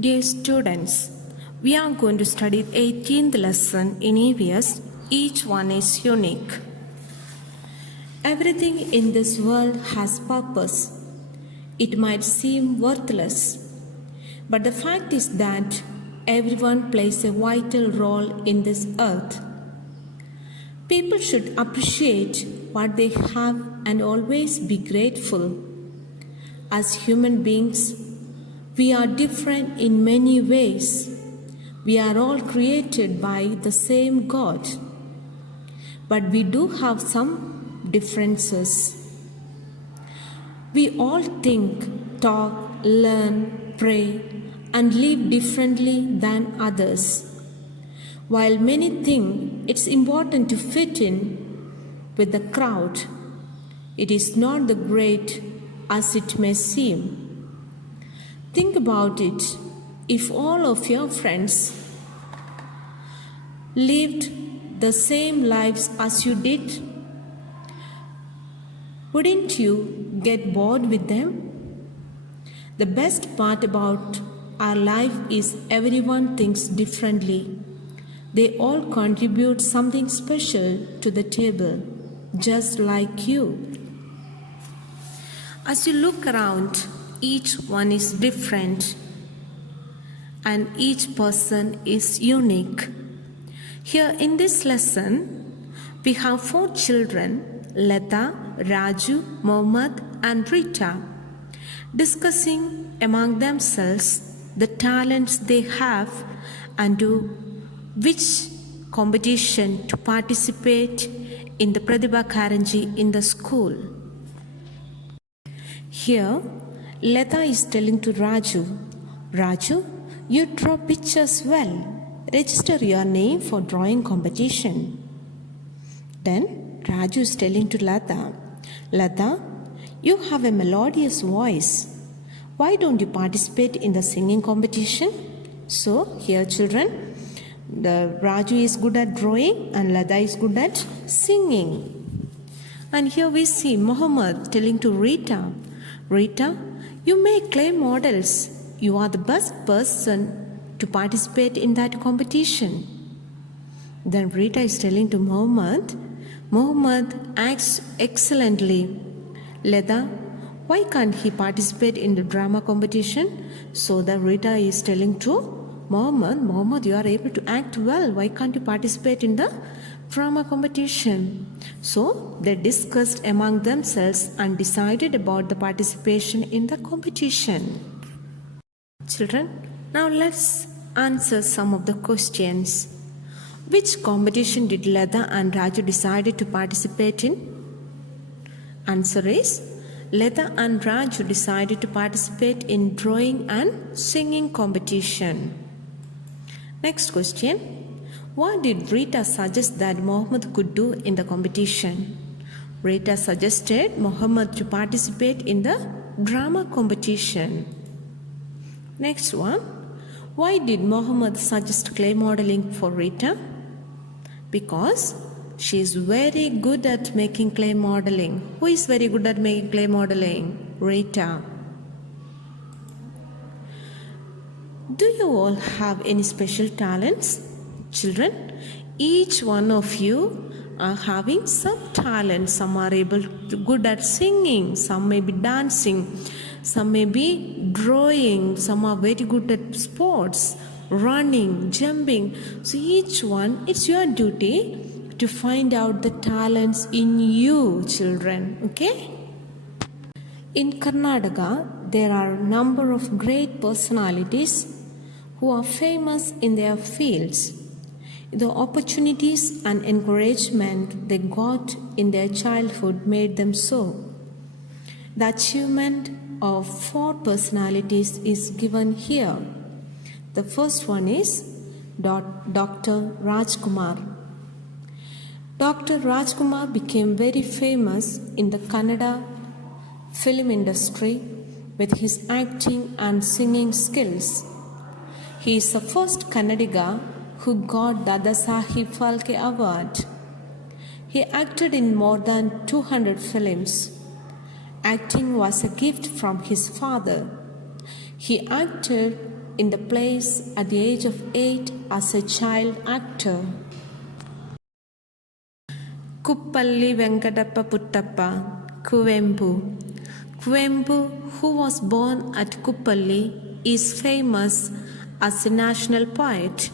Dear students, we are going to study 18th lesson in EVS. Each one is unique. Everything in this world has purpose. It might seem worthless, but the fact is that everyone plays a vital role in this earth. People should appreciate what they have and always be grateful. As human beings, we are different in many ways. We are all created by the same God, but we do have some differences. We all think, talk, learn, pray, and live differently than others. While many think it's important to fit in with the crowd, it is not the great as it may seem. Think about it. If all of your friends lived the same lives as you did, wouldn't you get bored with them? The best part about our life is everyone thinks differently. They all contribute something special to the table, just like you. As you look around, each one is different and each person is unique. Here in this lesson, we have 4 children, Lata, Raju, Mohammad and Rita, discussing among themselves the talents they have and to which competition to participate in the Pratibha Karanji in the school. Here, Lata is telling to Raju, Raju, you draw pictures well. Register your name for drawing competition. Then Raju is telling to Lata, Lata, you have a melodious voice. Why don't you participate in the singing competition? So here children, the Raju is good at drawing and Lata is good at singing. And here we see Mohammad telling to Rita, Rita, you make clay models. You are the best person to participate in that competition. Then Rita is telling to Mohammad, Mohammad acts excellently. Lata, why can't he participate in the drama competition? So the Rita is telling to Mohammad, you are able to act well. Why can't you participate in the drama competition? So they discussed among themselves and decided about the participation in the competition. Children, now let's answer some of the questions. Which competition did Lata and Raju decided to participate in? Answer is, Lata and Raju decided to participate in drawing and singing competition. Next question. What did Rita suggest that Mohammad could do in the competition? Rita suggested Mohammad to participate in the drama competition. Next one. Why did Mohammad suggest clay modeling for Rita? Because she is very good at making clay modeling. Who is very good at making clay modeling? Rita. Do you all have any special talents? Children, each one of you are having some talent. Some are good at singing, some may be dancing, some may be drawing, some are very good at sports, running, jumping. So each one, it's your duty to find out the talents in you, children, okay? In Karnataka, there are a number of great personalities who are famous in their fields. The opportunities and encouragement they got in their childhood made them so. The achievement of 4 personalities is given here. The first one is Dr. Rajkumar. Dr. Rajkumar became very famous in the Kannada film industry with his acting and singing skills. He is the first Kannadiga who got Dada Sahib Phalke Award. He acted in more than 200 films. Acting was a gift from his father. He acted in the plays at the age of 8 as a child actor. Kuppalli Venkatappa Puttappa, Kuvempu. Kuvempu, who was born at Kuppalli, is famous as a national poet.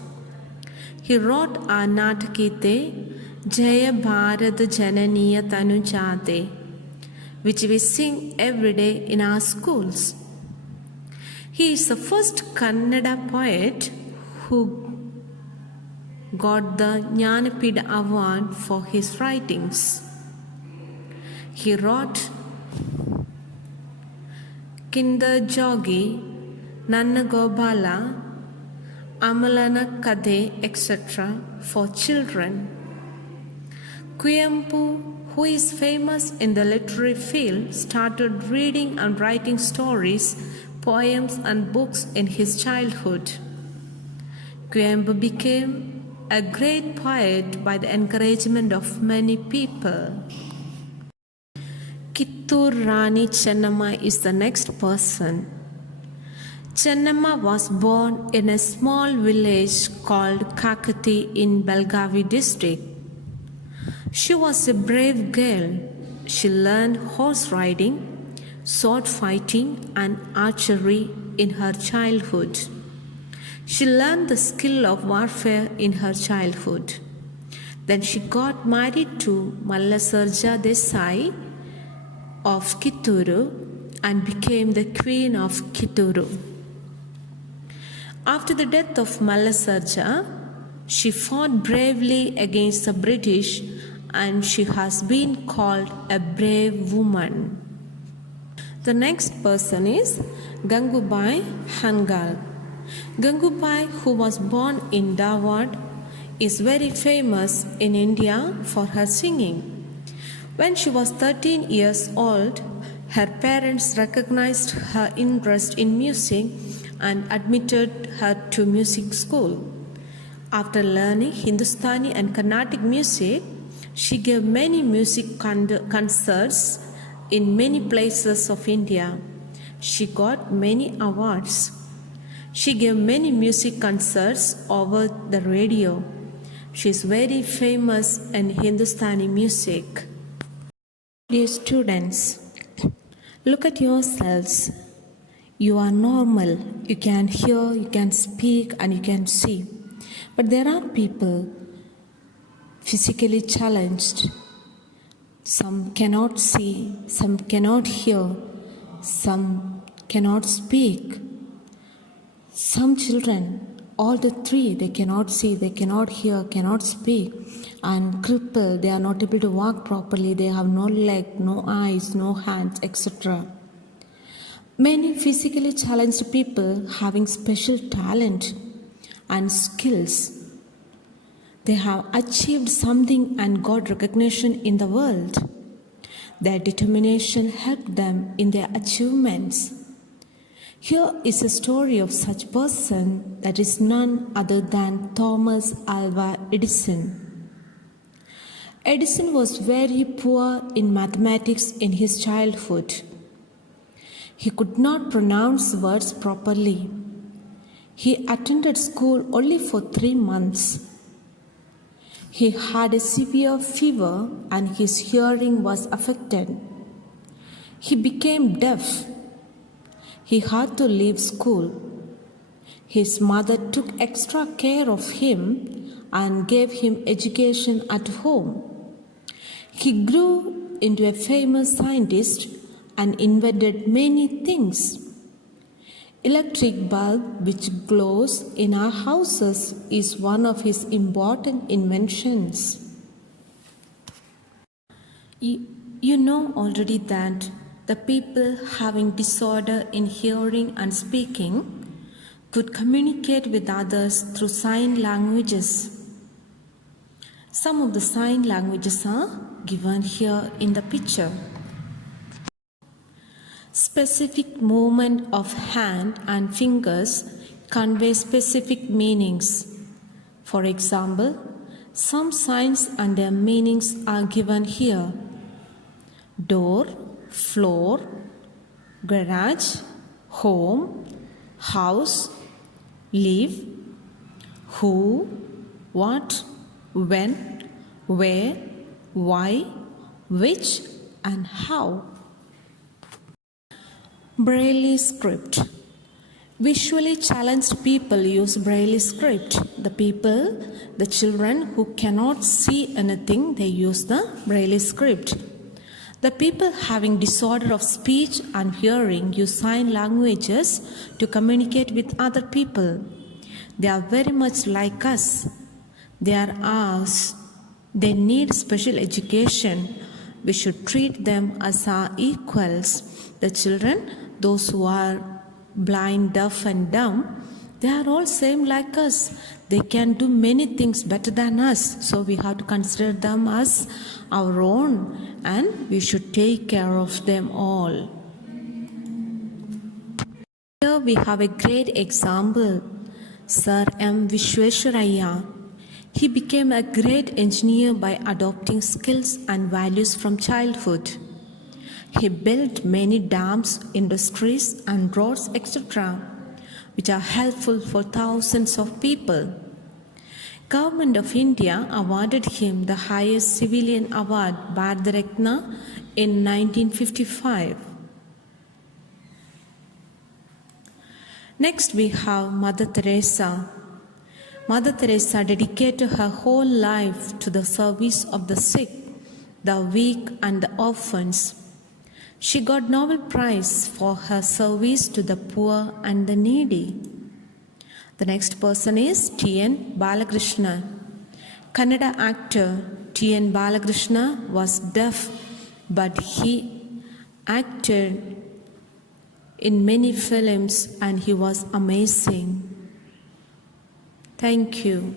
He wrote a Natakite, Jaya Bharat Jananiya Tanujate, which we sing every day in our schools. He is the first Kannada poet who got the Jnanapida Award for his writings. He wrote Kinda Jogi, Nanna Gobala, Amalana Kade, etc. for children. Kuvempu, who is famous in the literary field, started reading and writing stories, poems and books in his childhood. Kuvempu became a great poet by the encouragement of many people. Kittur Rani Chennamma is the next person. Chennamma was born in a small village called Kakati in Belgavi district. She was a brave girl. She learned horse riding, sword fighting, and archery in her childhood. She learned the skill of warfare in her childhood. Then she got married to Mallasarja Desai of Kitturu and became the Queen of Kitturu. After the death of Mallasarja, she fought bravely against the British and she has been called a brave woman. The next person is Gangubai Hangal. Gangubai, who was born in Dharwad, is very famous in India for her singing. When she was 13 years old, her parents recognized her interest in music and admitted her to music school. After learning Hindustani and Carnatic music, she gave many music concerts in many places of India. She got many awards. She gave many music concerts over the radio. She is very famous in Hindustani music. Dear students, look at yourselves. You are normal. You can hear, you can speak, and you can see. But there are people physically challenged. Some cannot see, some cannot hear, some cannot speak. Some children, all the three, they cannot see, they cannot hear, cannot speak, and crippled, they are not able to walk properly, they have no leg, no eyes, no hands, etc. Many physically challenged people having special talent and skills. They have achieved something and got recognition in the world. Their determination helped them in their achievements. Here is a story of such person that is none other than Thomas Alva Edison. Edison was very poor in mathematics in his childhood. He could not pronounce words properly. He attended school only for 3 months. He had a severe fever and his hearing was affected. He became deaf. He had to leave school. His mother took extra care of him and gave him education at home. He grew into a famous scientist and invented many things. Electric bulb which glows in our houses is one of his important inventions. You know already that the people having disorder in hearing and speaking could communicate with others through sign languages. Some of the sign languages are given here in the picture. Specific movement of hand and fingers convey specific meanings. For example, some signs and their meanings are given here. Door, floor, garage, home, house, leave, who, what, when, where, why, which, and how. Braille script. Visually challenged people use Braille script. The children who cannot see anything, they use the Braille script. The people having disorder of speech and hearing use sign languages to communicate with other people. They are very much like us. They are ours. They need special education. We should treat them as our equals. The children, those who are blind, deaf and dumb, they are all same like us. They can do many things better than us. So we have to consider them as our own and we should take care of them all. Here we have a great example. Sir M. Vishweswaraya. He became a great engineer by adopting skills and values from childhood. He built many dams, industries and roads, etc., which are helpful for thousands of people. Government of India awarded him the highest civilian award, Bharat Ratna, in 1955. Next we have Mother Teresa. Mother Teresa dedicated her whole life to the service of the sick, the weak and the orphans. She got Nobel Prize for her service to the poor and the needy. The next person is T.N. Balakrishna. Kannada actor T.N. Balakrishna was deaf, but he acted in many films and he was amazing. Thank you.